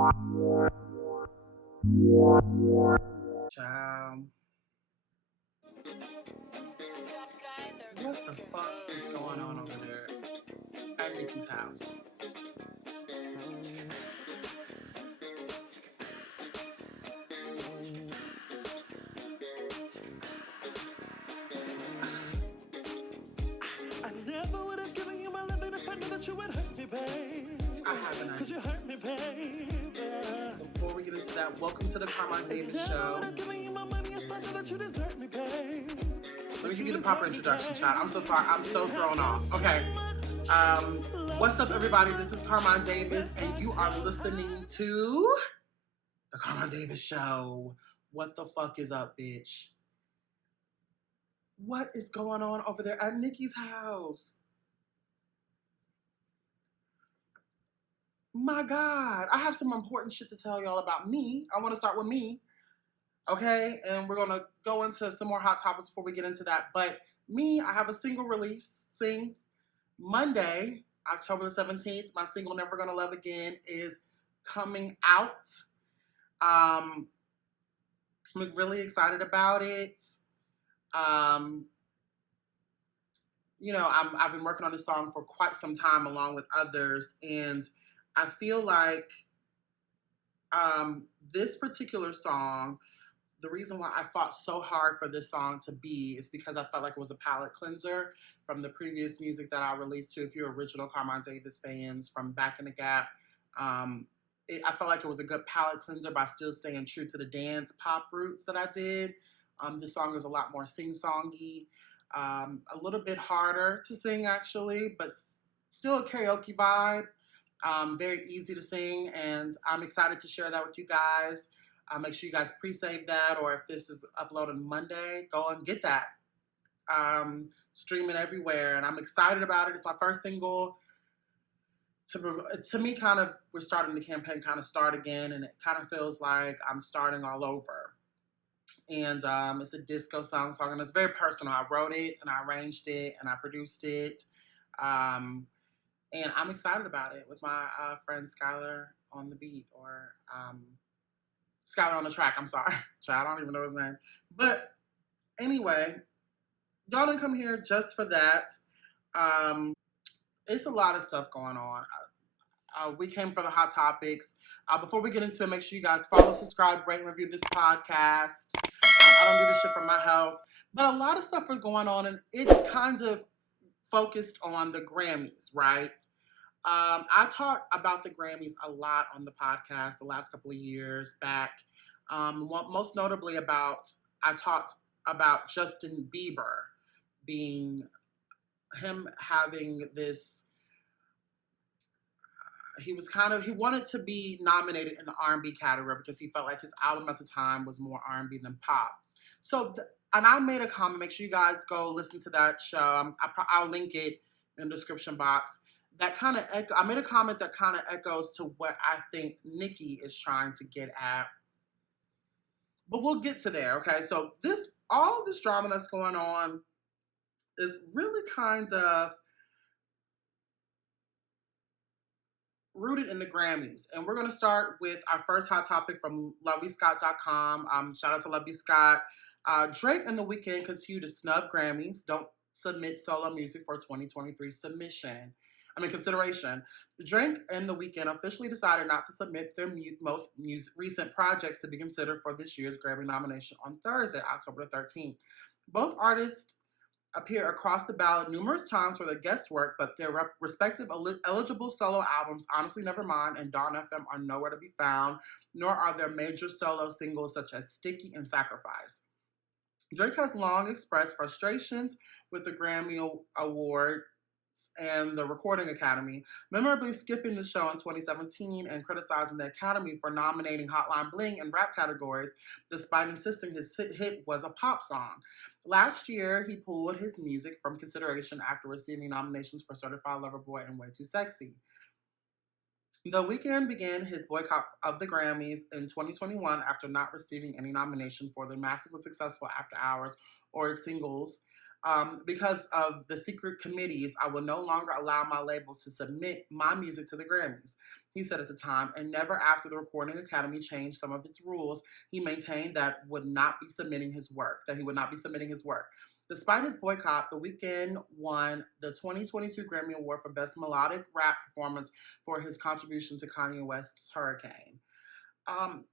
Child. What the fuck is going on over there at Nicki's house? I never would have given you my loving if I knew that you would hurt me, babe. I have an Cause you idea. hurt me, babe. Before we get into that, welcome to the CARMINE DAVIS show. Never giving you my money if I knew that you desert me, babe. Let me give you the proper introduction, child. I'm so sorry. I'm so thrown off. Okay. What's up, everybody? This is CARMINE DAVIS, and you are listening to the CARMINE DAVIS show. What the fuck is up, bitch? What is going on over there at Nicki's house? My God, I have some important shit to tell y'all about me. I want to start with me, okay? And we're going to go into some more hot topics before we get into that. But me, I have a single releasing Monday, October the 17th. My single, Never Gonna Love Again, is coming out. I'm really excited about it. I've been working on this song for quite some time along with others, and I feel like this particular song, the reason why I fought so hard for this song to be is because I felt like it was a palate cleanser from the previous music that I released to. If you're original CARMINE DAVIS fans from Back in the Gap, I felt like it was a good palate cleanser by still staying true to the dance pop roots that I did. This song is a lot more sing-songy, a little bit harder to sing actually, but still a karaoke vibe. Very easy to sing, and I'm excited to share that with you guys. Make sure you guys pre-save that, or if this is uploaded Monday, go and get that. Stream it everywhere, and I'm excited about it. It's my first single. To me, kind of, we're starting the campaign kind of start again, and it kind of feels like I'm starting all over. And it's a disco song, and it's very personal. I wrote it, and I arranged it, and I produced it. And I'm excited about it with my friend Skylar on the beat, or Skylar on the track. I'm sorry. I don't even know his name. But anyway, y'all didn't come here just for that. It's a lot of stuff going on. We came for the hot topics. Before we get into it, make sure you guys follow, subscribe, rate, and review this podcast. I don't do this shit for my health. But a lot of stuff is going on, and it's kind of focused on the Grammys, right? I talked about the Grammys a lot on the podcast the last couple of years back. Most notably I talked about Justin Bieber him having this, he wanted to be nominated in the R&B category because he felt like his album at the time was more R&B than pop. And I made a comment, make sure you guys go listen to that show. I'll link it in the description box. I made a comment that kind of echoes to what I think Nicki is trying to get at. But we'll get to there, okay? So all this drama that's going on is really kind of rooted in the Grammys. And we're going to start with our first hot topic from loveyscott.com. Shout out to Lovey Scott. Drake and The Weeknd continue to snub Grammys. Don't submit solo music for 2023 consideration. Drake and The Weeknd officially decided not to submit their most recent projects to be considered for this year's Grammy nomination on Thursday, October the 13th. Both artists appear across the ballot numerous times for their guest work, but their respective eligible solo albums, Honestly Nevermind and Dawn FM, are nowhere to be found, nor are there major solo singles such as Sticky and Sacrifice. Drake has long expressed frustrations with the Grammy Awards and the Recording Academy, memorably skipping the show in 2017 and criticizing the Academy for nominating Hotline Bling in rap categories, despite insisting his hit was a pop song. Last year, he pulled his music from consideration after receiving nominations for Certified Lover Boy and Way Too Sexy. The Weeknd began his boycott of the Grammys in 2021 after not receiving any nomination for the massively successful After Hours or singles. Because of the secret committees, I will no longer allow my label to submit my music to the Grammys. he said at the time, and never after the Recording Academy changed some of its rules, he maintained that would not be submitting his work, that he would not be submitting his work. Despite his boycott, The Weeknd won the 2022 Grammy Award for Best Melodic Rap Performance for his contribution to Kanye West's Hurricane. Um,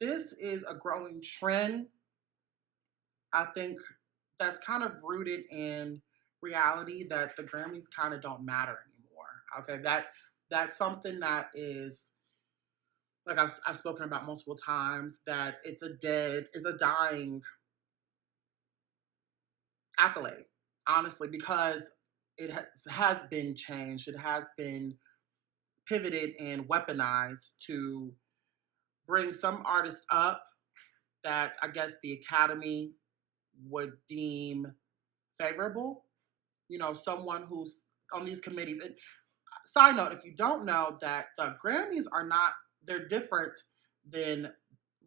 this is a growing trend. I think that's kind of rooted in reality that the Grammys kind of don't matter anymore. Okay, that's something that is like I've spoken about multiple times, that it's a dying accolade, honestly, because has been changed. It has been pivoted and weaponized to bring some artists up that I guess the Academy would deem favorable. You know, someone who's on these committees. And side note, if you don't know, that the Grammys are not, they're different than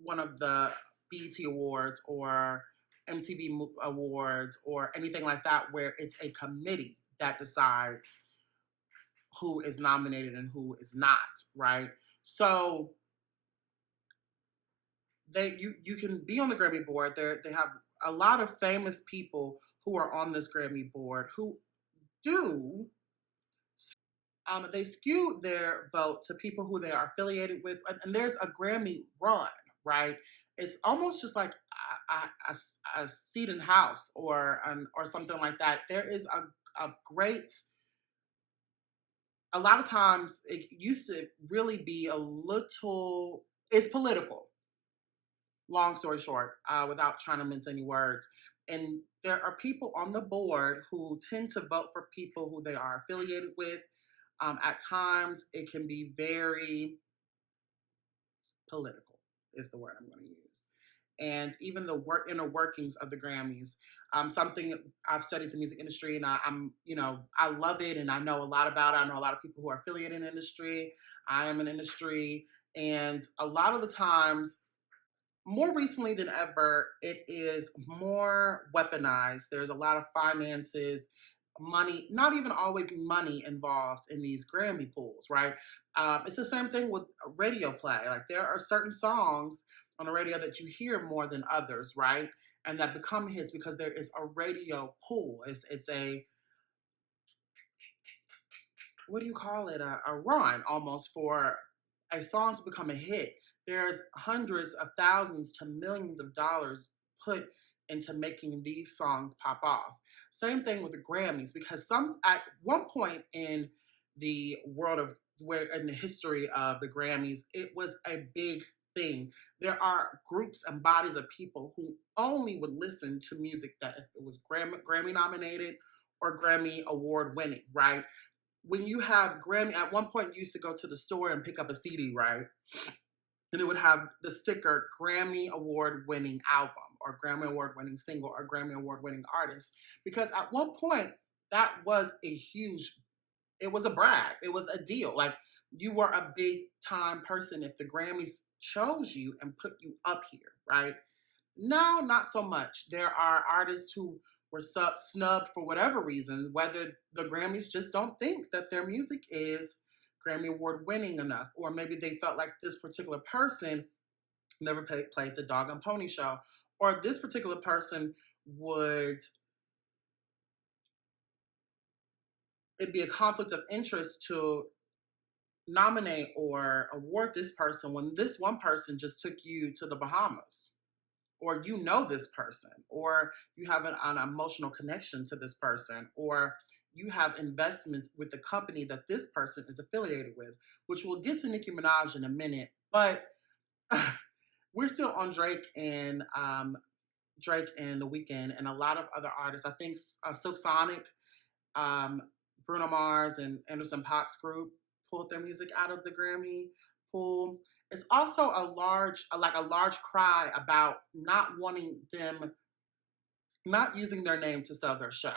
one of the BET Awards or MTV Awards or anything like that, where it's a committee that decides who is nominated and who is not, right? So you can be on the Grammy board. They have a lot of famous people who are on this Grammy board who do they skew their vote to people who they are affiliated with, and there's a Grammy run, right? It's almost just like a seat in house or something like that. There is a great. A lot of times, it used to really be a little. It's political. Long story short, without trying to mince any words, and there are people on the board who tend to vote for people who they are affiliated with. At times, it can be very political, is the word I'm going to use. And even the inner workings of the Grammys. Something I've studied the music industry, and I love it, and I know a lot about it. I know a lot of people who are affiliated in the industry. I am in industry, and a lot of the times, more recently than ever, it is more weaponized. There's a lot of finances, money, not even always money involved in these Grammy pools, right? It's the same thing with radio play. Like there are certain songs on the radio that you hear more than others, right? And that become hits because there is a radio pool. It's a, what do you call it? A run almost for a song to become a hit. There's hundreds of thousands to millions of dollars put into making these songs pop off. Same thing with the Grammys, because some at one point in the world of where in the history of the Grammys, it was a big thing. There are groups and bodies of people who only would listen to music that if it was Grammy nominated or Grammy award winning, right? When you have Grammy, at one point you used to go to the store and pick up a CD, right? And it would have the sticker Grammy Award winning album or Grammy Award winning single or Grammy Award winning artist. Because at one point, that was a huge, it was a brag, it was a deal. Like you were a big time person if the Grammys chose you and put you up here, right? No, not so much. There are artists who were snubbed for whatever reason, whether the Grammys just don't think that their music is Grammy Award winning enough, or maybe they felt like this particular person never played the Dog and Pony Show, or this particular person would, it'd be a conflict of interest to nominate or award this person when this one person just took you to the Bahamas, or you know this person, or you have an emotional connection to this person, or you have investments with the company that this person is affiliated with, which we'll get to Nicki Minaj in a minute. But we're still on Drake and The Weeknd, and a lot of other artists. I think Silk Sonic, Bruno Mars, and Anderson Paak's group pulled their music out of the Grammy pool. It's also a large cry about not wanting them, not using their name to sell their show.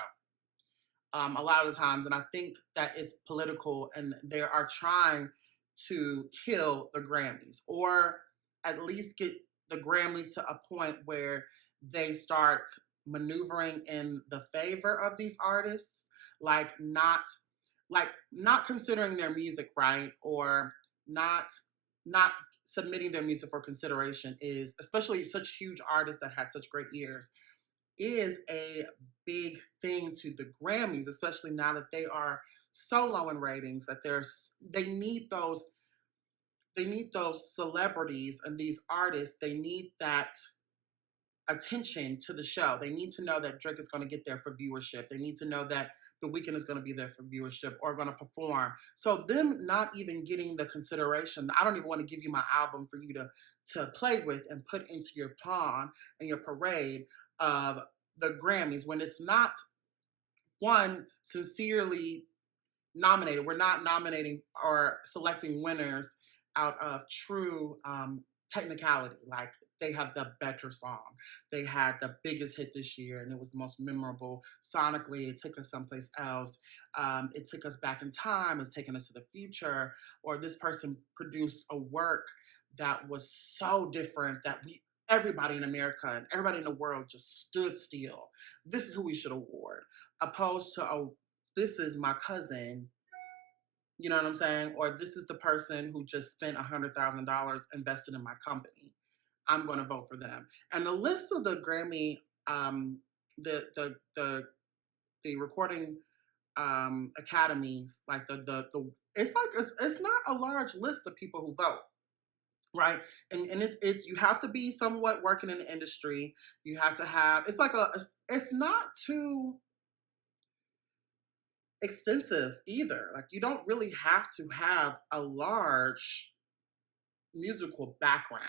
A lot of the times, and I think that it's political, and they are trying to kill the Grammys, or at least get the Grammys to a point where they start maneuvering in the favor of these artists, like not considering their music, right, or not not submitting their music for consideration is, especially such huge artists that had such great years, is a big thing to the Grammys, especially now that they are so low in ratings that they need those celebrities and these artists. They need that attention to the show. They need to know that Drake is going to get there for viewership. They need to know that The Weeknd is going to be there for viewership or going to perform. So them not even getting the consideration, I don't even want to give you my album for you to play with and put into your pawn and your parade of the Grammys when it's not one sincerely nominated. We're not nominating or selecting winners out of true technicality. Like they have the better song. They had the biggest hit this year, and it was the most memorable. Sonically, it took us someplace else. It took us back in time. It's taken us to the future. Or this person produced a work that was so different that everybody in America and everybody in the world just stood still. This is who we should award, opposed to, oh, this is my cousin, you know what I'm saying? Or this is the person who just spent $100,000 invested in my company. I'm going to vote for them. And the list of the Grammy, the the the the recording academies, like it's not a large list of people who vote, right? And it's you have to be somewhat working in the industry. You have to have it's not too extensive either. Like you don't really have to have a large musical background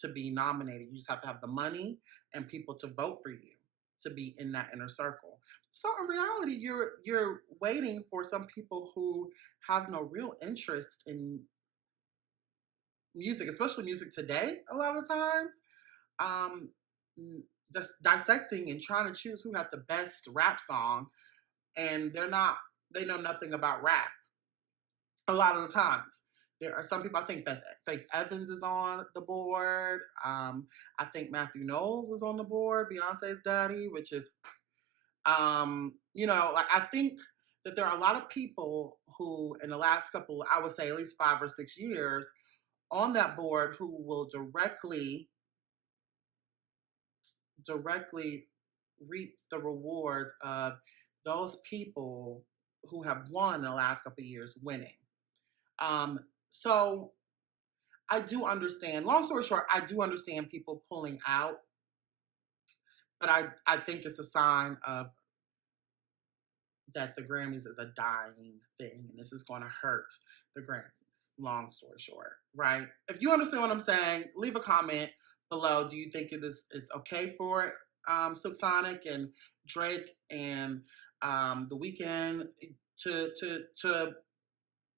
to be nominated. You just have to have the money and people to vote for you to be in that inner circle. So in reality, you're waiting for some people who have no real interest in music, especially music today. A lot of times, um, just dissecting and trying to choose who had the best rap song, and they know nothing about rap a lot of the times. There are some people, I think that Faith Evans is on the board. I think Matthew Knowles is on the board, Beyonce's daddy, which is, like I think that there are a lot of people who in the last couple, I would say at least 5 or 6 years on that board who will directly reap the rewards of those people who have won in the last couple of years winning. So I do understand, long story short, I do understand people pulling out, but I think it's a sign of that the Grammys is a dying thing and this is going to hurt the Grammys, long story short, right? If you understand what I'm saying, leave a comment below. Do you think it's okay for Silk Sonic and Drake and The Weeknd to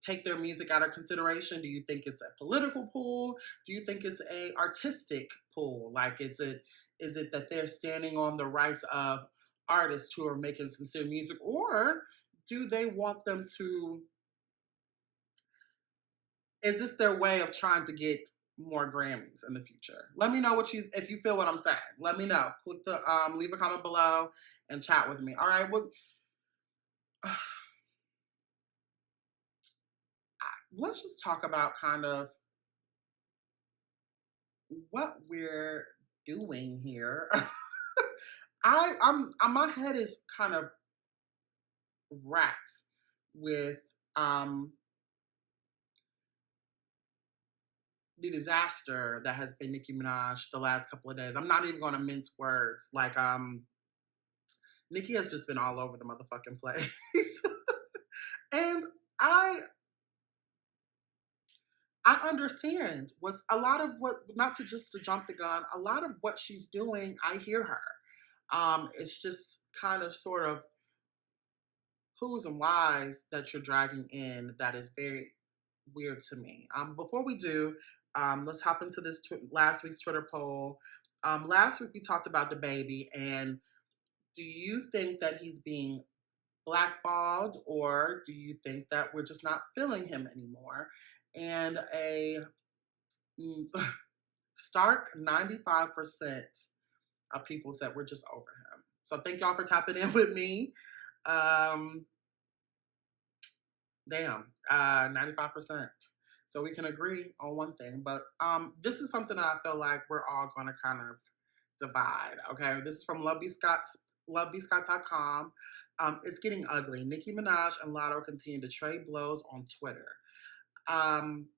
take their music out of consideration? Do you think it's a political pull? Do you think it's a artistic pull? Like, is it that they're standing on the rights of artists who are making sincere music, or do they want them to? Is this their way of trying to get more Grammys in the future? Let me know if you feel what I'm saying. Let me know. Click the leave a comment below and chat with me. All right. Well, let's just talk about kind of what we're doing here. My head is kind of racked with the disaster that has been Nicki Minaj the last couple of days. I'm not even going to mince words. Like Nicki has just been all over the motherfucking place. And I understand what's a lot of what, not to just to jump the gun, a lot of what she's doing, I hear her. It's just kind of sort of who's and whys that you're dragging in that is very weird to me. Before we do, let's hop into this last week's Twitter poll. Last week we talked about the baby, and do you think that he's being blackballed, or do you think that we're just not feeling him anymore? And a stark 95% of people said we're just over him. So thank y'all for tapping in with me. Damn, 95%. So we can agree on one thing. But this is something that I feel like we're all gonna kind of divide. Okay. This is from lovebscott.com. It's getting ugly. Nicki Minaj and Latto continue to trade blows on Twitter. Um,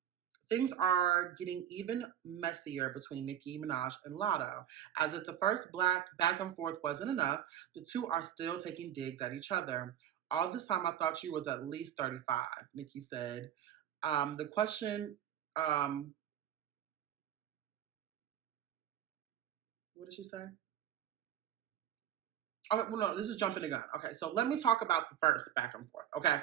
Things are getting even messier between Nicki Minaj and Latto. As if the first black back and forth wasn't enough, the two are still taking digs at each other. All this time, I thought she was at least 35, Nicki said. The question, um, what did she say? Oh, well, no, this is jumping the gun. Okay, so let me talk about the first back and forth. Okay,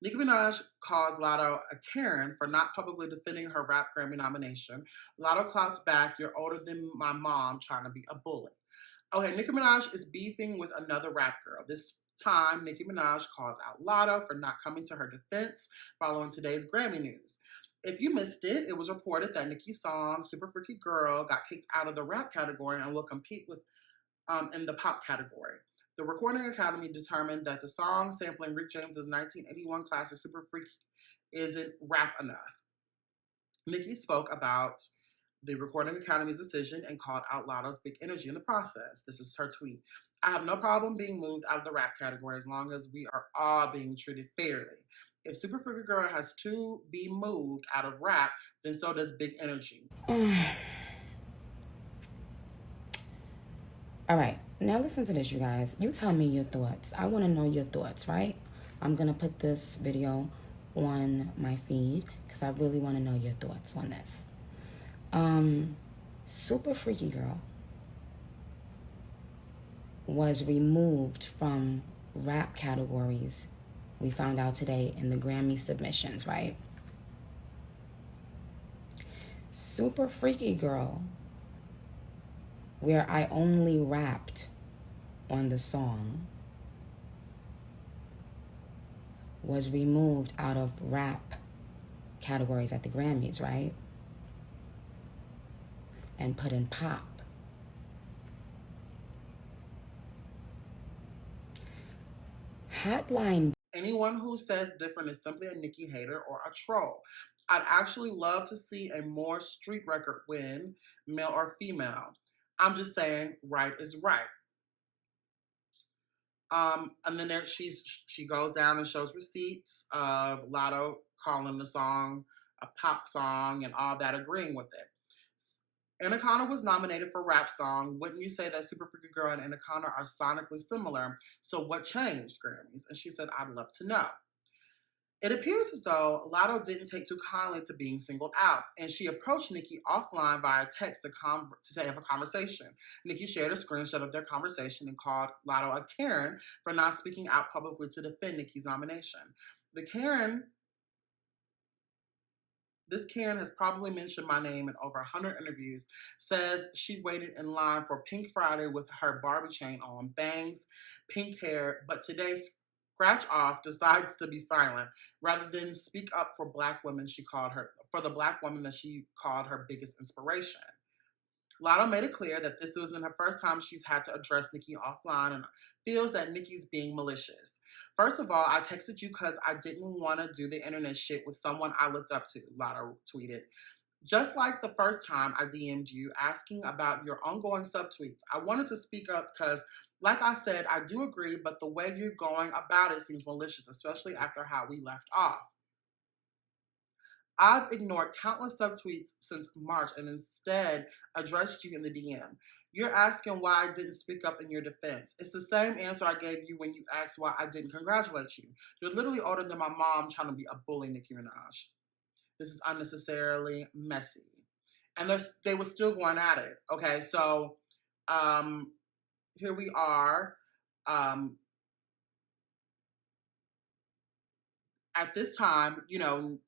Nicki Minaj calls Latto a Karen for not publicly defending her rap Grammy nomination. Latto clouts back, "You're older than my mom," trying to be a bully. Okay, Nicki Minaj is beefing with another rap girl. This time, Nicki Minaj calls out Latto for not coming to her defense following today's Grammy news. If you missed it, it was reported that Nicki's song "Super Freaky Girl" got kicked out of the rap category and will compete with in the pop category. The Recording Academy determined that the song sampling Rick James's 1981 classic "Super Freaky" isn't rap enough. Nicki spoke about the Recording Academy's decision and called out Latto's big energy in the process. This is her tweet. "I have no problem being moved out of the rap category as long as we are all being treated fairly. If Super Freaky Girl has to be moved out of rap, then so does big energy." All right, now listen to this, you guys. You tell me your thoughts. I want to know your thoughts, right? I'm going to put this video on my feed because I really want to know your thoughts on this. Super Freaky Girl was removed from rap categories, we found out today, in the Grammy submissions, right? Super Freaky Girl, where I only rapped on the song, was removed out of rap categories at the Grammys, right? And put in pop. Hotline. Anyone who says different is simply a Nicki hater or a troll. I'd actually love to see a more street record win, male or female. I'm just saying, right is right. And then she goes down and shows receipts of Latto calling the song a pop song and all that, agreeing with it. Anaconda was nominated for Rap Song. Wouldn't you say that Super Freaky Girl and Anaconda are sonically similar? So what changed, Grammys? And she said, "I'd love to know." It appears as though Latto didn't take too kindly to being singled out, and she approached Nicki offline via text to have a conversation. Nicki shared a screenshot of their conversation and called Latto a Karen for not speaking out publicly to defend Nicki's nomination. This Karen has probably mentioned my name in over 100 interviews, says she waited in line for Pink Friday with her Barbie chain on, bangs, pink hair, but today Scratch Off decides to be silent rather than speak up for the black woman that she called her biggest inspiration. Latto made it clear that this wasn't her first time she's had to address Nicki offline and feels that Nicki's being malicious. "First of all, I texted you because I didn't want to do the internet shit with someone I looked up to," Latto tweeted. "Just like the first time I DM'd you asking about your ongoing subtweets. I wanted to speak up because, like I said, I do agree, but the way you're going about it seems malicious, especially after how we left off. I've ignored countless subtweets since March and instead addressed you in the DM. You're asking why I didn't speak up in your defense. It's the same answer I gave you when you asked why I didn't congratulate you. You're literally older than my mom trying to be a bully, Nicki Minaj. This is unnecessarily messy." And they were still going at it. Okay, so here we are. At this time,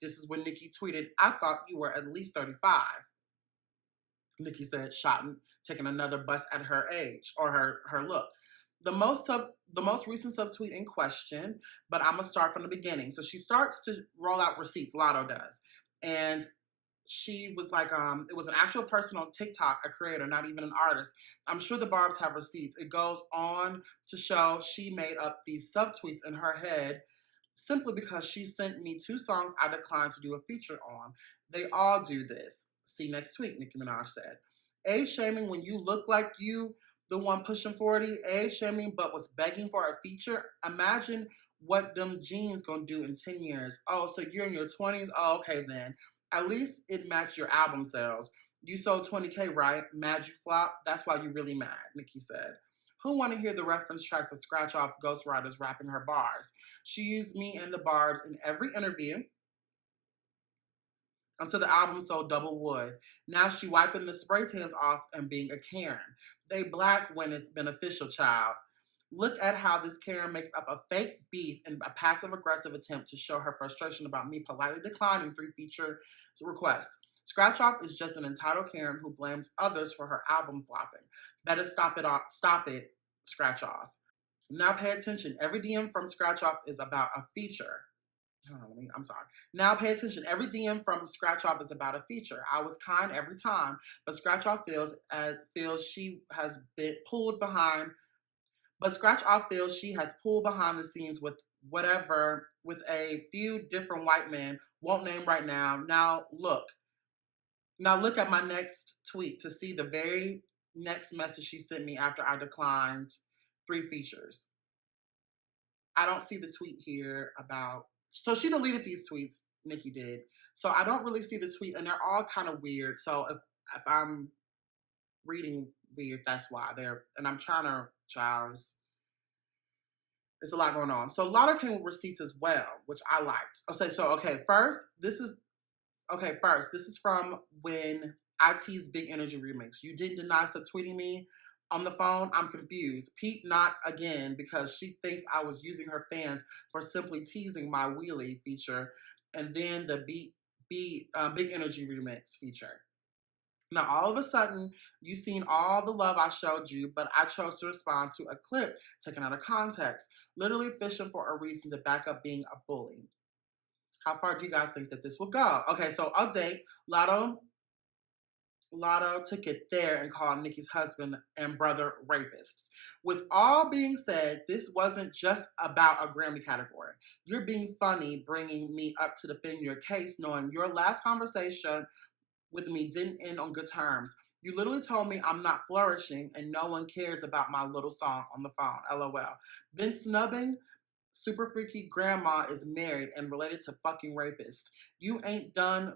this is when Nicki tweeted, "I thought you were at least 35. Nicki said, taking another bust at her age or her look. The most recent subtweet in question, but I'm gonna start from the beginning. So she starts to roll out receipts, Latto does. And she was like, it was an actual person on TikTok, a creator, not even an artist. "I'm sure the Barbs have receipts." It goes on to show she made up these subtweets in her head simply because she sent me 2 songs I declined to do a feature on. They all do this. See next tweet, Nicki Minaj said. Age shaming when you look like you, the one pushing 40, age shaming, but was begging for a feature. Imagine what them jeans gonna do in 10 years. Oh, so you're in your 20s? Oh, okay then. At least it matched your album sales. You sold 20K, right? Mad you flop? That's why you really mad, Nicki said. Who want to hear the reference tracks of scratch off ghostwriters rapping her bars? She used me and the barbs in every interview until the album sold double wood. Now she wiping the spray tans off and being a Karen. They black when it's beneficial, child. Look at how this Karen makes up a fake beef and a passive aggressive attempt to show her frustration about me politely declining 3 feature requests. Scratch Off is just an entitled Karen who blames others for her album flopping. Better stop it, Scratch Off. Now pay attention. Every DM from Scratch Off is about a feature. I'm sorry. Now pay attention. Every DM from Scratch Off is about a feature. I was kind every time, but Scratch Off feels she has been pulled behind. But Scratch Off feels she has pulled behind the scenes with a few different white men. Won't name right now. Now look at my next tweet to see the very next message she sent me after I declined 3 features. I don't see the tweet here about. So she deleted these tweets, Nicki did. So I don't really see the tweet, and they're all kind of weird. So if I'm reading weird, that's why they're. And I'm trying to There's a lot going on. So Latto came with receipts as well, which I liked. First, this is from when IT's Big Energy remix. You didn't deny subtweeting me on the phone. I'm confused. Pete not again because she thinks I was using her fans for simply teasing my wheelie feature, and then the Big Energy remix feature. Now, all of a sudden, you've seen all the love I showed you, but I chose to respond to a clip taken out of context, literally fishing for a reason to back up being a bully. How far do you guys think that this will go? Okay, so update. Latto took it there and called Nicki's husband and brother rapists. With all being said, this wasn't just about a Grammy category. You're being funny bringing me up to defend your case, knowing your last conversation with me didn't end on good terms. You literally told me I'm not flourishing and no one cares about my little song on the phone. LOL. Been snubbing? Super freaky grandma is married and related to fucking rapist. You ain't gonna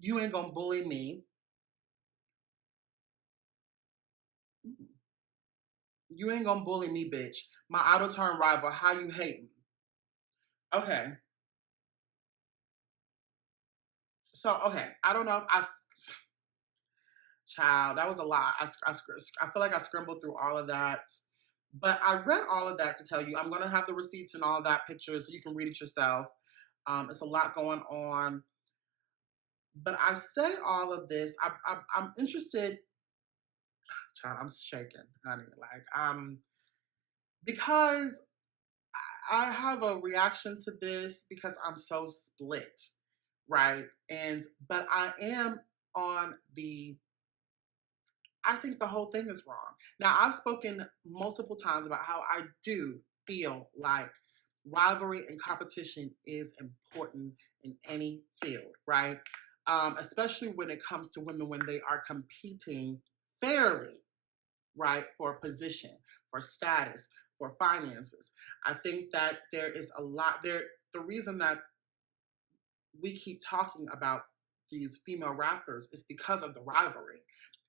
bully me. You ain't gonna bully me, bitch. My auto turn rival. How you hate me? Okay. So, okay. I don't know if child, that was a lot. I feel like I scrambled through all of that. But I read all of that to tell you. I'm going to have the receipts and all of that pictures so you can read it yourself. It's a lot going on. But I say all of this. I'm interested. Child, I'm shaking, honey. Because I have a reaction to this because I'm so split, right? But I am on the. I think the whole thing is wrong. Now, I've spoken multiple times about how I do feel like rivalry and competition is important in any field, right? Especially when it comes to women when they are competing fairly, right, for position, for status, for finances. I think that there is a lot there. The reason that we keep talking about these female rappers is because of the rivalry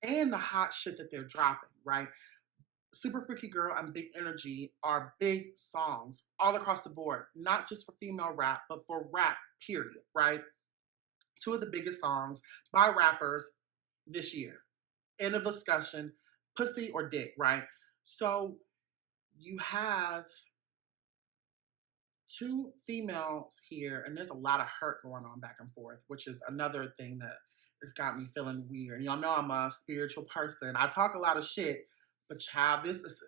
and the hot shit that they're dropping, right? Super Freaky Girl and Big Energy are big songs all across the board, not just for female rap, but for rap, period, right? 2 of the biggest songs by rappers this year. End of discussion, pussy or dick, right? So you have 2 females here, and there's a lot of hurt going on back and forth, which is another thing that has got me feeling weird. Y'all know I'm a spiritual person. I talk a lot of shit, but child, this is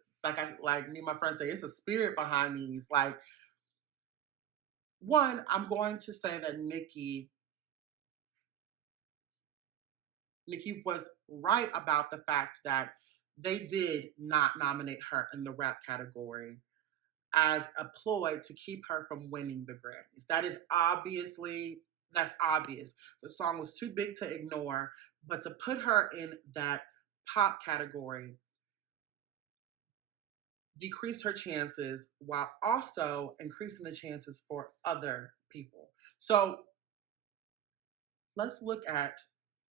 like me and my friends say, it's a spirit behind these. Like, one, I'm going to say that Nicki was right about the fact that they did not nominate her in the rap category as a ploy to keep her from winning the Grammys. That's obvious. The song was too big to ignore, but to put her in that pop category decreased her chances while also increasing the chances for other people. So let's look at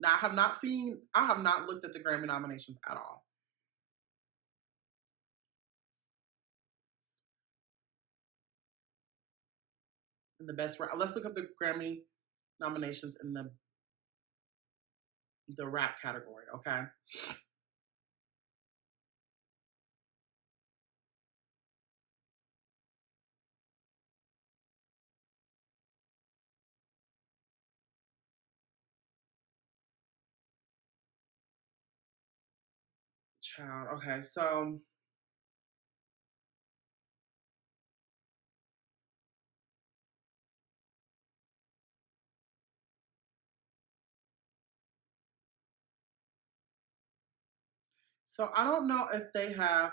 now. I have not looked at the Grammy nominations at all. In the best rap, let's look up the Grammy nominations in the rap category, okay? Child, okay, so I don't know if they have.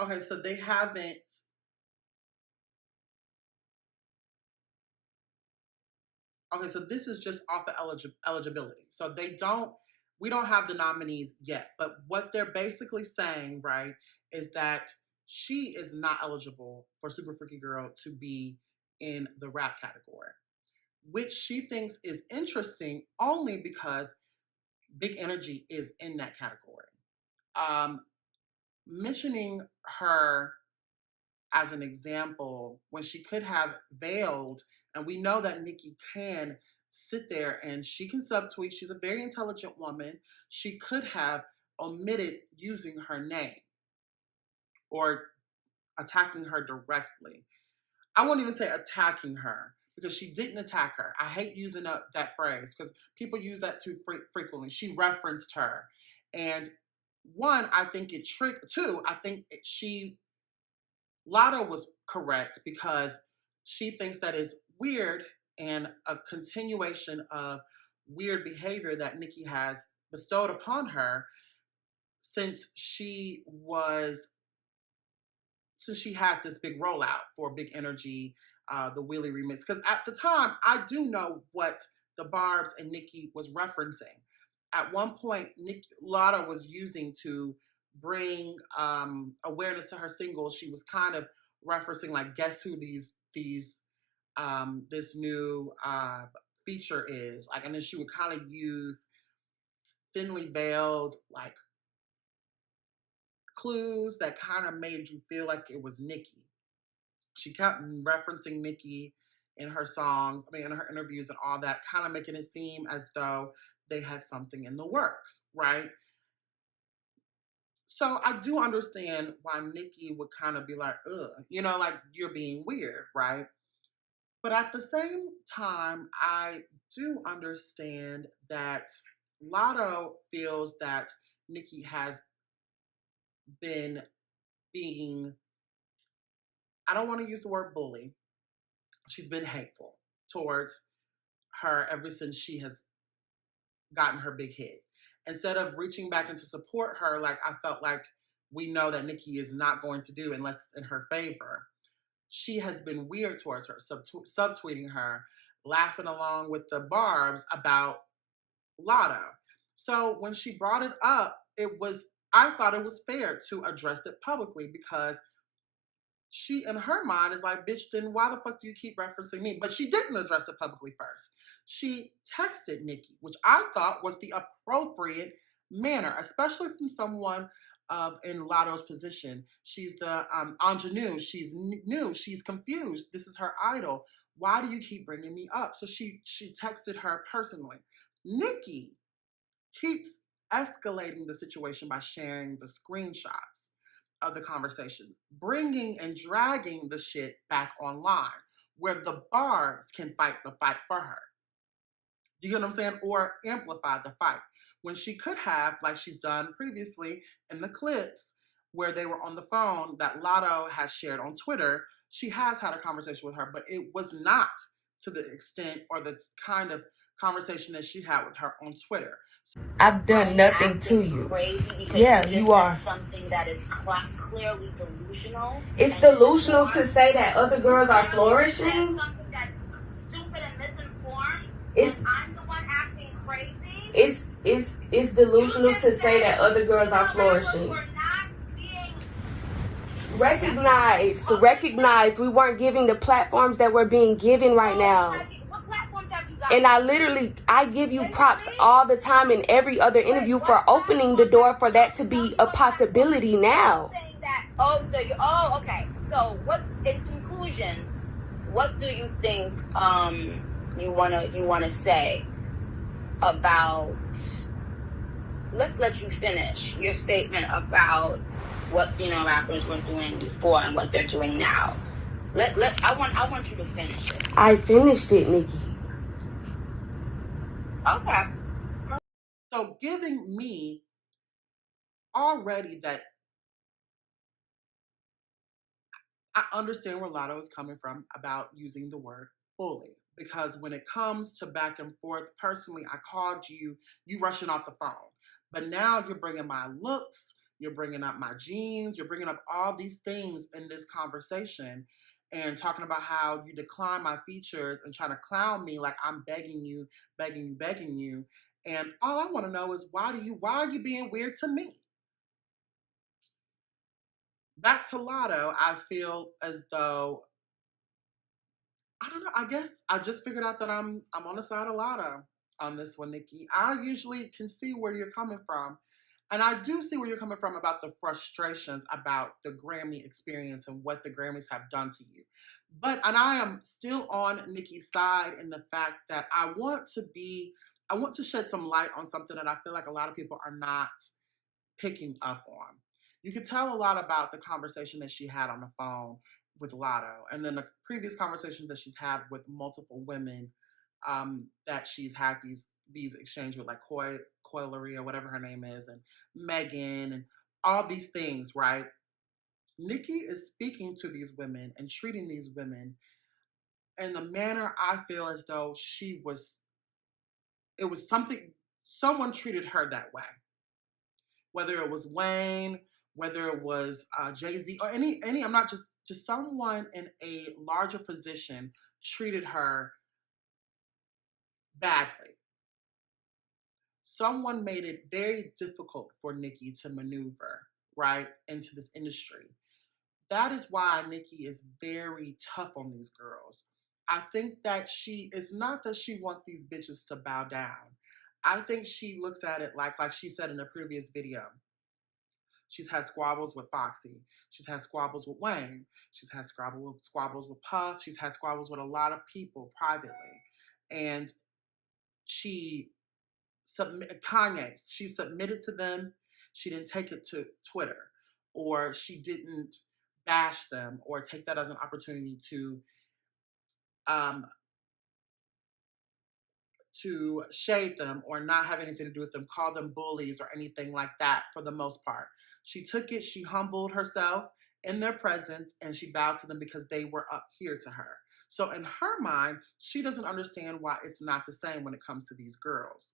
Okay, so they haven't. Okay, so this is just off of eligibility. So we don't have the nominees yet. But what they're basically saying, right, is that she is not eligible for Super Freaky Girl to be in the rap category, which she thinks is interesting only because Big Energy is in that category. Um, Mentioning her as an example when she could have veiled, and we know that Nicki can sit there and she can subtweet. She's a very intelligent woman. She could have omitted using her name or attacking her directly. I won't even say attacking her because she didn't attack her. I hate using that phrase because people use that too frequently. She referenced her. And one, I think it tricked. Two, I think she Latto was correct because she thinks that it's weird and a continuation of weird behavior that Nicki has bestowed upon her since she had this big rollout for Big Energy, the Wheelie remix. Because at the time, I do know what the Barbs and Nicki was referencing. At one point, Latto was using to bring awareness to her singles. She was kind of referencing like, guess who this new feature is like, and then she would kind of use thinly veiled like clues that kind of made you feel like it was Nicki. She kept referencing Nicki in her songs, I mean, in her interviews and all that, kind of making it seem as though they had something in the works, right? So I do understand why Nicki would kind of be like, ugh, like you're being weird, right? But at the same time, I do understand that Lotto feels that Nicki has been being, I don't want to use the word bully, she's been hateful towards her ever since she has gotten her big hit. Instead of reaching back and to support her, like I felt like we know that Nicki is not going to do unless it's in her favor. She has been weird towards her, subtweeting her, laughing along with the Barbs about Lotto. So when she brought it up, I thought it was fair to address it publicly because she in her mind is like, bitch, then why the fuck do you keep referencing me? But she didn't address it publicly first. She texted Nicki, which I thought was the appropriate manner, especially from someone in Lotto's position. She's the ingenue. She's new. She's confused. This is her idol. Why do you keep bringing me up? So she texted her personally. Nicki keeps escalating the situation by sharing the screenshots of the conversation, bringing and dragging the shit back online where the Barbs can fight the fight for her. Do you get what I'm saying? Or amplify the fight. When she could have, like she's done previously in the clips where they were on the phone that Latto has shared on Twitter, she has had a conversation with her, but it was not to the extent or the kind of conversation that she had with her on Twitter. I've done nothing to you. Yeah, you are. Something that is clearly delusional. It's delusional to say that other girls are flourishing. Something that's stupid and misinformed. It's I'm the one acting crazy. It's delusional to say that other girls are flourishing. We're not being Recognize we weren't giving the platforms that we're being given right now. What platforms have you got? And I give you props all the time in every other interview for opening the door for that to be a possibility now. Okay. So what, in conclusion, what do you think you wanna say about, let's let you finish your statement about what rappers were doing before and what they're doing now. I want you to finish it. I finished it, Nicki. Okay. So giving me already that I understand where Latto is coming from about using the word bully. Because when it comes to back and forth, personally, I called you, you rushing off the phone. But now you're bringing my looks, you're bringing up my jeans, you're bringing up all these things in this conversation and talking about how you decline my features and trying to clown me like I'm begging you, begging you, begging you. And all I want to know is why are you being weird to me? Back to Latto, I feel as though I don't know. I guess I just figured out that I'm on the side of Latto on this one, Nicki. I usually can see where you're coming from. And I do see where you're coming from about the frustrations about the Grammy experience and what the Grammys have done to you. And I am still on Nicki's side in the fact that I want to shed some light on something that I feel like a lot of people are not picking up on. You could tell a lot about the conversation that she had on the phone with Latto, and then the previous conversations that she's had with multiple women that she's had these exchanges with, like Coilery or whatever her name is, and Megan, and all these things, right? Nicki is speaking to these women and treating these women in the manner I feel as though it was someone treated her that way. Whether it was Wayne, whether it was Jay-Z, or any, I'm not just someone in a larger position treated her badly. Someone made it very difficult for Nicki to maneuver, right, into this industry. That is why Nicki is very tough on these girls. I think that it's not that she wants these bitches to bow down. I think she looks at it like she said in a previous video. She's had squabbles with Foxy. She's had squabbles with Wayne. She's had squabbles with Puff. She's had squabbles with a lot of people privately. And Kanye, she submitted to them. She didn't take it to Twitter, or she didn't bash them or take that as an opportunity um, to shade them or not have anything to do with them, call them bullies or anything like that for the most part. She took it, she humbled herself in their presence, and she bowed to them because they were up here to her. So in her mind, she doesn't understand why it's not the same when it comes to these girls.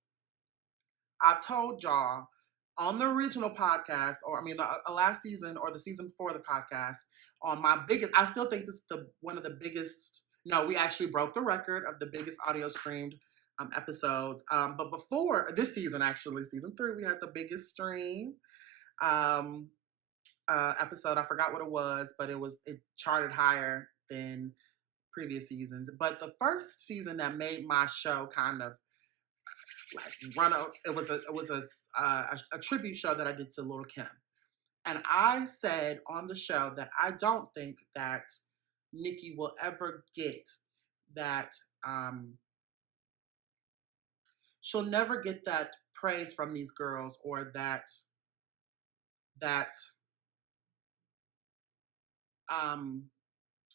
I've told y'all on the original podcast, or I mean, the last season or the season before the podcast, on my biggest, I still think this is one of the biggest. No, we actually broke the record of the biggest audio streamed episodes. But before this season, actually, season 3, we had the biggest stream episode. I forgot what it was, but it charted higher than previous seasons. But the first season that made my show kind of it was a tribute show that I did to Lil' Kim. And I said on the show that I don't think that Nicki will ever get that she'll never get that praise from these girls, or that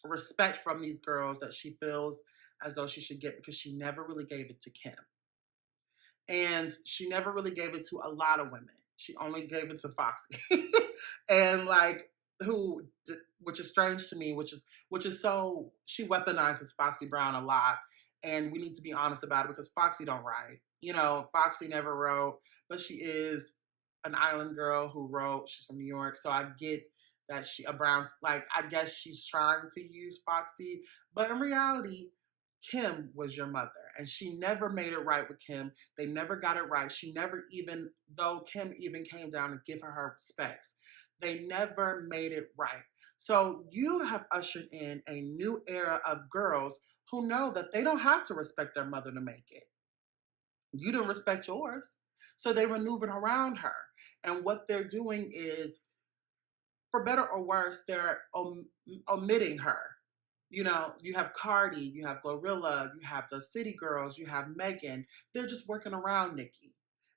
respect from these girls that she feels as though she should get, because she never really gave it to Kim. And she never really gave it to a lot of women. She only gave it to Foxy. And which is strange to me, which is so, she weaponizes Foxy Brown a lot. And we need to be honest about it because Foxy don't write. You know, Foxy never wrote, but she is an island girl who wrote. She's from New York, so I get that she a brown, like, I guess she's trying to use Foxy, but in reality, Kim was your mother, and she never made it right with Kim. They never got it right. She never even, though Kim even came down to give her respects, they never made it right. So you have ushered in a new era of girls who know that they don't have to respect their mother to make it. You didn't respect yours. So they maneuvered around her. And what they're doing is, for better or worse, they're omitting her. You know, you have Cardi, you have Glorilla, you have the City Girls, you have Megan. They're just working around Nicki.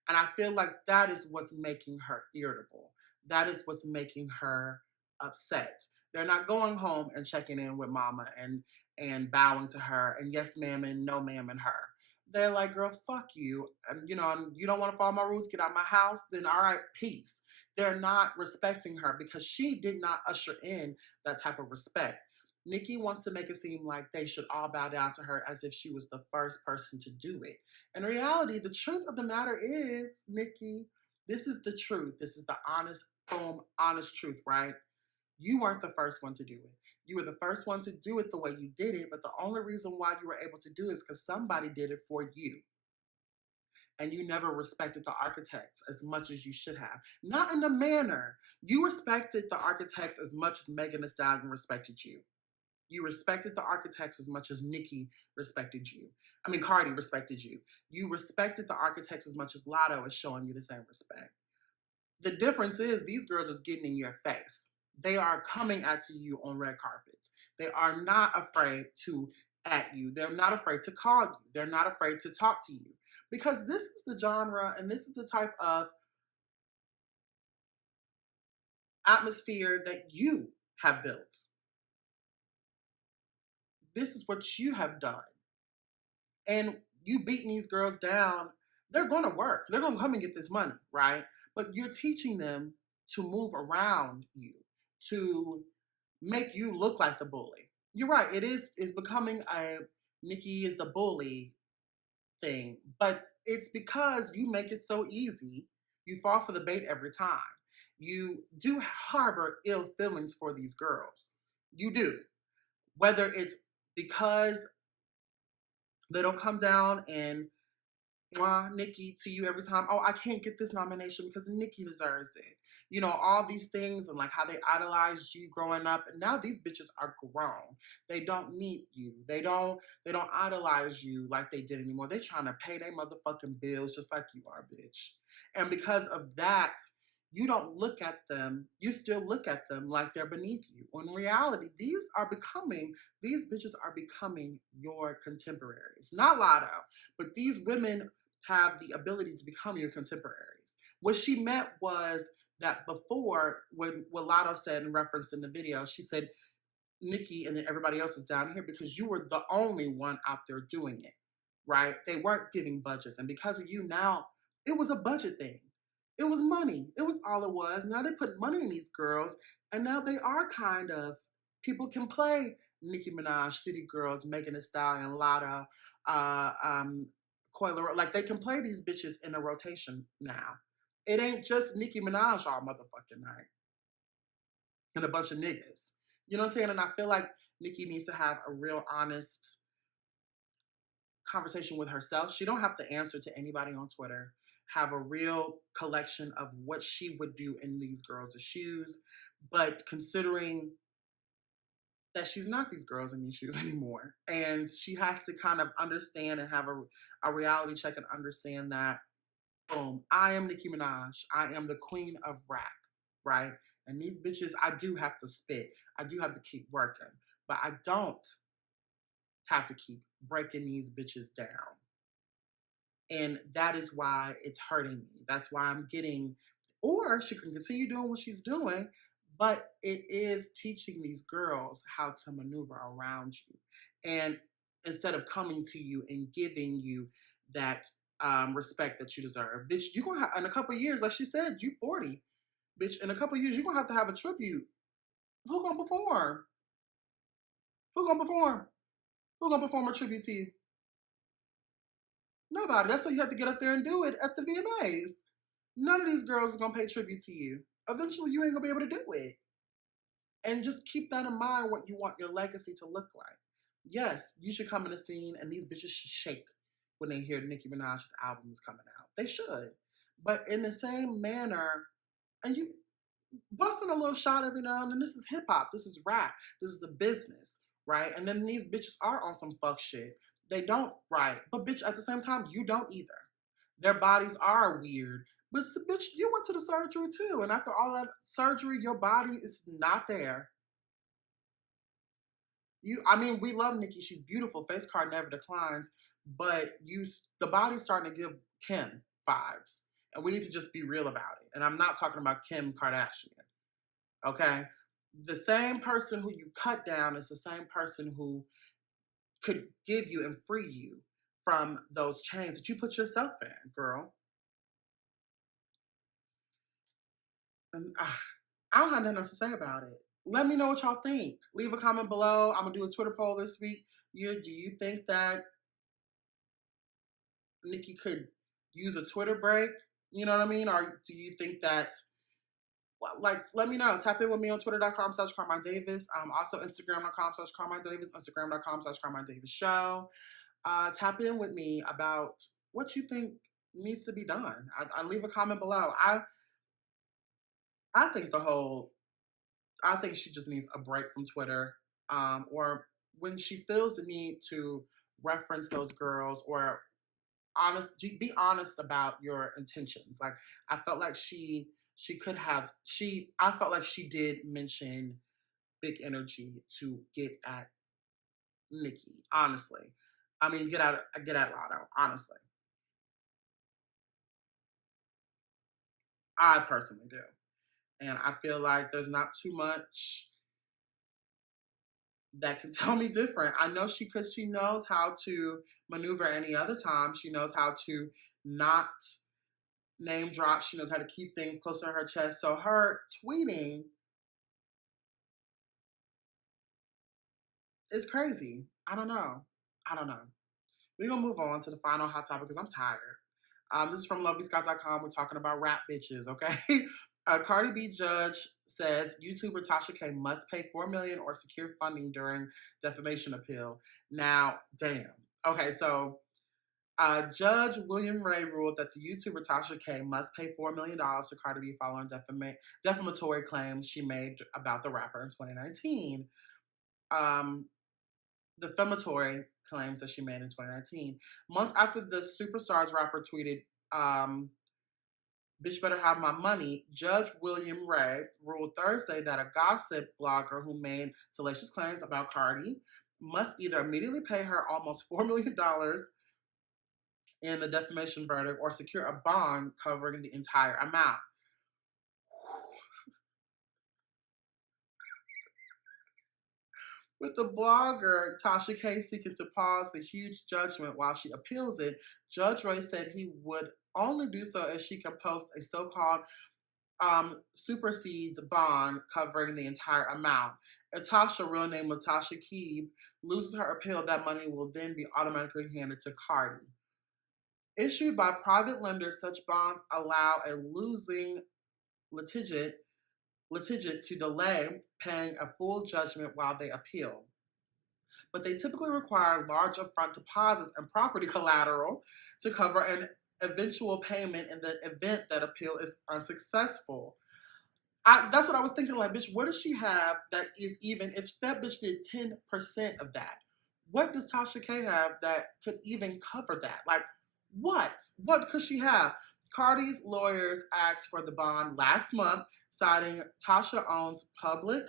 And I feel like that is what's making her irritable. That is what's making her upset. They're not going home and checking in with mama and bowing to her and yes ma'am and no ma'am and her. They're like, girl, fuck you. And you know, you don't want to follow my rules, get out of my house, then all right, peace. They're not respecting her because she did not usher in that type of respect. Nicki wants to make it seem like they should all bow down to her as if she was the first person to do it. In reality, the truth of the matter is, Nicki, this is the truth. This is the honest, boom, honest truth, right? You weren't the first one to do it. You were the first one to do it the way you did it, but the only reason why you were able to do it is because somebody did it for you. And you never respected the architects as much as you should have. Not in the manner. You respected the architects as much as Megan Thee Stallion respected you. You respected the architects as much as Nicki respected you. I mean, Cardi respected you. You respected the architects as much as Latto is showing you the same respect. The difference is these girls is getting in your face. They are coming at you on red carpets. They are not afraid to at you. They're not afraid to call you. They're not afraid to talk to you. Because this is the genre and this is the type of atmosphere that you have built. This is what you have done. And you beating these girls down, they're going to work. They're going to come and get this money, right? But you're teaching them to move around you, to make you look like the bully. You're right. It's becoming a Nicki is the bully thing, but it's because you make it so easy. You fall for the bait every time. You do harbor ill feelings for these girls. You do. Whether it's because they don't come down and Nicki to you every time. Oh, I can't get this nomination because Nicki deserves it. You know, all these things and like how they idolized you growing up. And now these bitches are grown. They don't need you. They don't idolize you like they did anymore. They trying to pay their motherfucking bills just like you are, bitch. And because of that, you don't look at them, you still look at them like they're beneath you. When in reality, these bitches are becoming your contemporaries. Not Lotto, but these women have the ability to become your contemporaries. What she meant was that before, when what Lotto said and referenced in the video, she said, Nicki and then everybody else is down here because you were the only one out there doing it, right? They weren't giving budgets. And because of you now, it was a budget thing. It was money. It was all it was. Now they put money in these girls, and now they are kind of, people can play Nicki Minaj, City Girls, Megan Thee Stallion, Lotto, uh, um, Coiler. Like they can play these bitches in a rotation now. It ain't just Nicki Minaj all motherfucking night and a bunch of niggas. You know what I'm saying? And I feel like Nicki needs to have a real honest conversation with herself. She don't have to answer to anybody on Twitter. Have a real collection of what she would do in these girls' shoes. But considering that she's not these girls in these shoes anymore. And she has to kind of understand and have a reality check and understand that, boom, I am Nicki Minaj. I am the queen of rap, right? And these bitches, I do have to spit. I do have to keep working. But I don't have to keep breaking these bitches down. And that is why it's hurting me. That's why I'm getting, or she can continue doing what she's doing, but it is teaching these girls how to maneuver around you. And instead of coming to you and giving you that respect that you deserve. Bitch, you're going to have, in a couple of years, like she said, you 40. Bitch, in a couple of years, you're going to have a tribute. Who going to perform? Who going to perform? Who going to perform a tribute to you? Nobody. That's why you have to get up there and do it at the VMAs. None of these girls are gonna pay tribute to you. Eventually, you ain't gonna be able to do it. And just keep that in mind what you want your legacy to look like. Yes, you should come in the scene and these bitches should shake when they hear Nicki Minaj's album is coming out. They should. But in the same manner, and you busting a little shot every now and then, this is hip hop, this is rap, this is a business, right? And then these bitches are on some fuck shit. They don't, right? But bitch, at the same time, you don't either. Their bodies are weird. But bitch, you went to the surgery too. And after all that surgery, your body is not there. I mean, we love Nicki. She's beautiful. Face card never declines. But the body's starting to give Kim vibes. And we need to just be real about it. And I'm not talking about Kim Kardashian. Okay? The same person who you cut down is the same person who could give you and free you from those chains that you put yourself in, girl. And I don't have nothing else to say about it. Let me know what y'all think. Leave a comment below. I'm going to do a Twitter poll this week. Do you think that Nicki could use a Twitter break? You know what I mean? Or do you think that, like, let me know. Tap in with me on twitter.com/Carmine Davis. Also Instagram.com/Carmine Davis, Instagram.com/Carmine Davis Show. Tap in with me about what you think needs to be done. I leave a comment below. I think she just needs a break from Twitter, or when she feels the need to reference those girls, or be honest about your intentions. Like, I felt like I felt like she did mention Big Energy to get at Nicki. Honestly, I mean, get at Latto. Honestly, I personally do. And I feel like there's not too much that can tell me different. I know because she knows how to maneuver any other time. She knows how to not name drop. She knows how to keep things close to her chest. So her tweeting is crazy. I don't know. We're going to move on to the final hot topic because I'm tired. This is from lovebscott.com. We're talking about rap bitches, okay? Cardi B judge says YouTuber Tasha K must pay $4 million or secure funding during defamation appeal. Now, damn. Okay, so Judge William Ray ruled that the YouTuber Tasha K must pay $4 million to Cardi B following defamatory claims she made about the rapper in 2019. Defamatory claims that she made in 2019. Months after the Superstars rapper tweeted, "Bitch better have my money," Judge William Ray ruled Thursday that a gossip blogger who made salacious claims about Cardi must either immediately pay her almost $4 million in the defamation verdict or secure a bond covering the entire amount. With the blogger Tasha K seeking to pause the huge judgment while she appeals it, Judge Ray said he would only do so if she can post a so-called supersedes bond covering the entire amount. If Tasha, real name Latasha Keeb, loses her appeal, that money will then be automatically handed to Cardi. Issued by private lenders, such bonds allow a losing litigant to delay paying a full judgment while they appeal. But they typically require large upfront deposits and property collateral to cover an eventual payment in the event that appeal is unsuccessful. That's what I was thinking, like, bitch, what does she have that is, even if that bitch did 10% of that, what does Tasha K have that could even cover that? Like, what could she have? Cardi's lawyers asked for the bond last month, citing Tasha owns public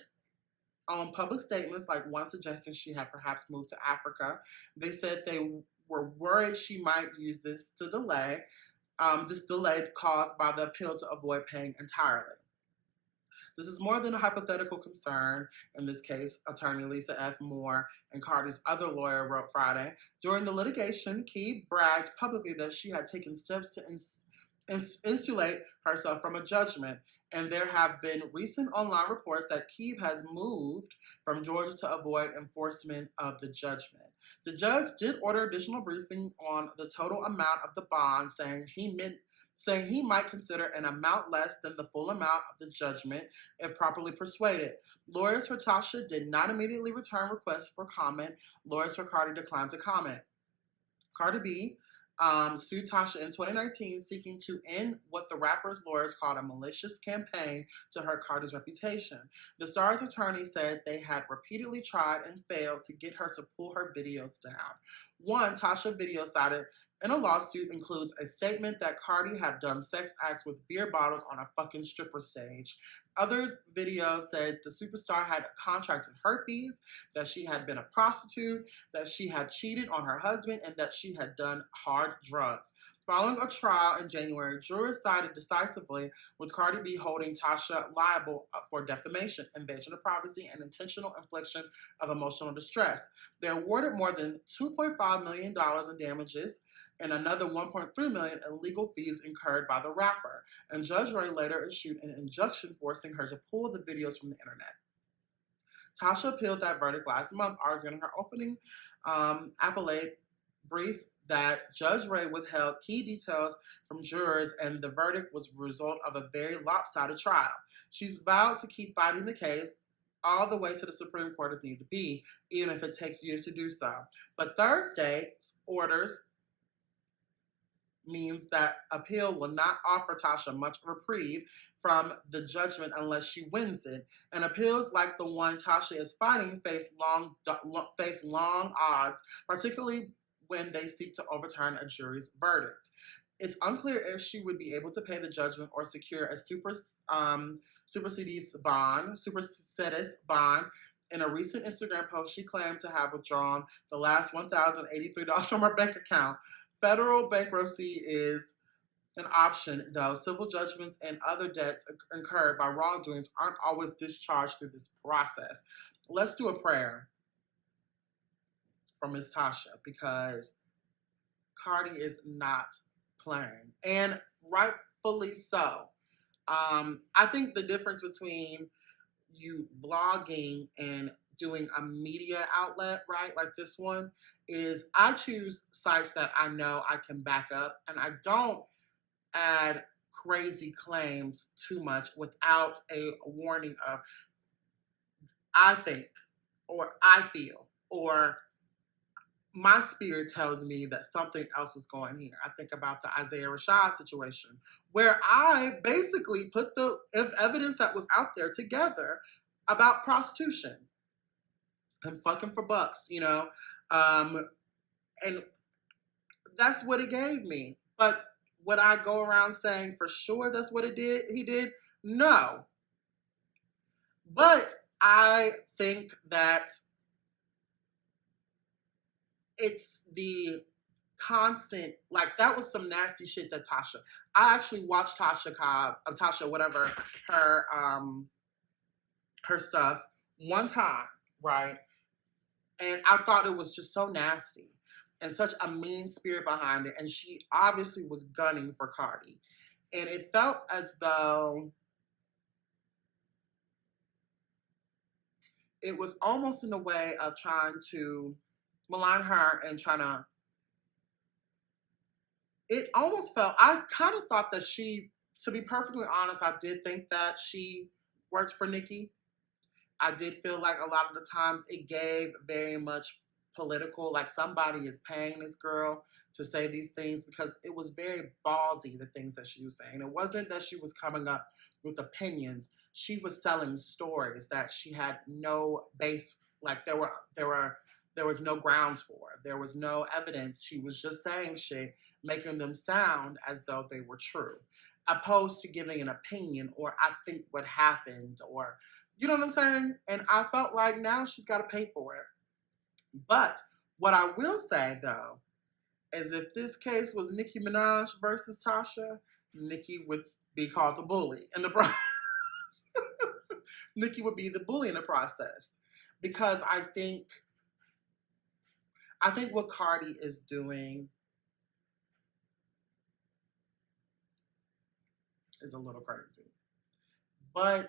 statements, like one suggesting she had perhaps moved to Africa. They said they were worried she might use this to delay, this delay caused by the appeal to avoid paying entirely. This is more than a hypothetical concern. In this case, attorney Lisa F. Moore and Cardi's other lawyer wrote Friday. During the litigation, Key bragged publicly that she had taken steps to insulate herself from a judgment. And there have been recent online reports that Keeve has moved from Georgia to avoid enforcement of the judgment. The judge did order additional briefing on the total amount of the bond, saying he might consider an amount less than the full amount of the judgment if properly persuaded. Lawyers for Tasha did not immediately return requests for comment. Lawyers for Cardi declined to comment. Cardi B sued Tasha in 2019, seeking to end what the rapper's lawyers called a malicious campaign to hurt Cardi's reputation. The star's attorney said they had repeatedly tried and failed to get her to pull her videos down. One Tasha video cited in a lawsuit includes a statement that Cardi had done sex acts with beer bottles on a fucking stripper stage. Other videos said the superstar had contracted herpes, that she had been a prostitute, that she had cheated on her husband, and that she had done hard drugs. Following a trial in January, jurors sided decisively with Cardi B holding Tasha liable for defamation, invasion of privacy, and intentional infliction of emotional distress. They awarded more than $2.5 million in damages and another $1.3 million in legal fees incurred by the rapper. And Judge Ray later issued an injunction forcing her to pull the videos from the internet. Tasha appealed that verdict last month, arguing in her opening appellate brief that Judge Ray withheld key details from jurors and the verdict was the result of a very lopsided trial. She's vowed to keep fighting the case all the way to the Supreme Court if need to be, even if it takes years to do so. But Thursday's orders means that appeal will not offer Tasha much reprieve from the judgment unless she wins it. And appeals like the one Tasha is fighting face long odds, particularly when they seek to overturn a jury's verdict. It's unclear if she would be able to pay the judgment or secure a supersedes bond. In a recent Instagram post, she claimed to have withdrawn the last $1,083 from her bank account. Federal bankruptcy is an option, though. Civil judgments and other debts incurred by wrongdoings aren't always discharged through this process. Let's do a prayer for Miss Tasha because Cardi is not playing, and rightfully so. I think the difference between you vlogging and doing a media outlet, right, like this one, is I choose sites that I know I can back up, and I don't add crazy claims too much without a warning of I think, or I feel, or my spirit tells me that something else is going here. I think about the Isaiah Rashad situation, where I basically put the evidence that was out there together about prostitution and fucking for bucks, you know? And that's what it gave me. But would I go around saying for sure that's what he did? No. But I think that it's the constant, like that was some nasty shit that Tasha. I actually watched Tasha whatever, her stuff one time, right? And I thought it was just so nasty and such a mean spirit behind it. And she obviously was gunning for Cardi. And it felt as though it was almost in a way of trying to malign her and trying to, it almost felt, I kind of thought that she, to be perfectly honest, I did think that she worked for Nicki. I did feel like a lot of the times it gave very much political, like somebody is paying this girl to say these things, because it was very ballsy, the things that she was saying. It wasn't that she was coming up with opinions. She was selling stories that she had no base, like there was no grounds for. There was no evidence. She was just saying shit, making them sound as though they were true, opposed to giving an opinion or I think what happened, or you know what I'm saying? And I felt like now she's got to pay for it. But what I will say, though, is if this case was Nicki Minaj versus Tasha, Nicki would be called the bully in the process. Nicki would be the bully in the process. Because I think what Cardi is doing is a little crazy. but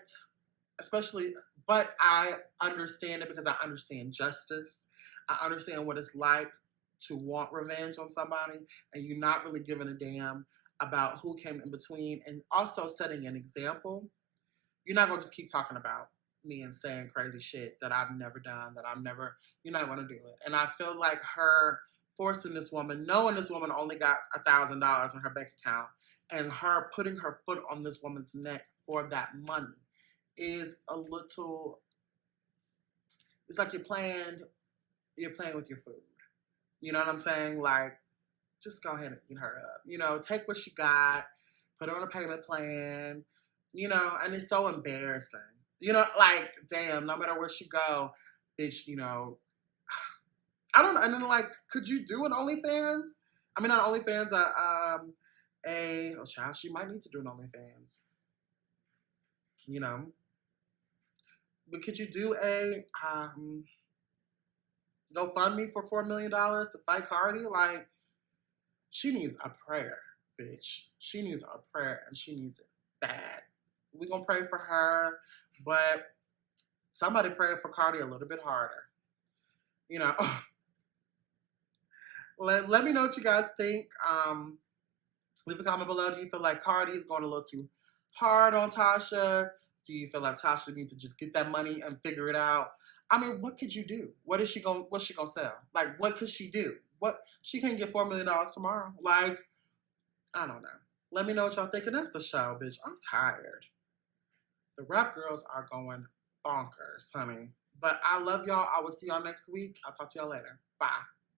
but I understand it because I understand justice. I understand what it's like to want revenge on somebody and you're not really giving a damn about who came in between and also setting an example. You're not gonna just keep talking about me and saying crazy shit that I've never done, that I've never, you're not gonna do it. And I feel like her forcing this woman, knowing this woman only got $1,000 in her bank account, and her putting her foot on this woman's neck for that money is a little, it's like you're playing with your food. You know what I'm saying? Like, just go ahead and eat her up. You know, take what she got, put her on a payment plan, you know, and it's so embarrassing. You know, like, damn, no matter where she go, bitch, you know, I don't know. And then, like, could you do an OnlyFans? I mean, not OnlyFans, oh, child, she might need to do an OnlyFans, you know. But could you do a GoFundMe for $4 million to fight Cardi? Like, she needs a prayer, bitch. She needs a prayer and she needs it bad. We're going to pray for her, but somebody pray for Cardi a little bit harder. You know, let me know what you guys think. Leave a comment below. Do you feel like Cardi is going a little too hard on Tasha? Do you feel like Tasha needs to just get that money and figure it out? I mean, what could you do? What's she gonna sell? Like, what could she do? What, she can't get $4 million tomorrow. Like, I don't know. Let me know what y'all think. And that's the show, bitch. I'm tired. The rap girls are going bonkers, honey. But I love y'all. I will see y'all next week. I'll talk to y'all later. Bye.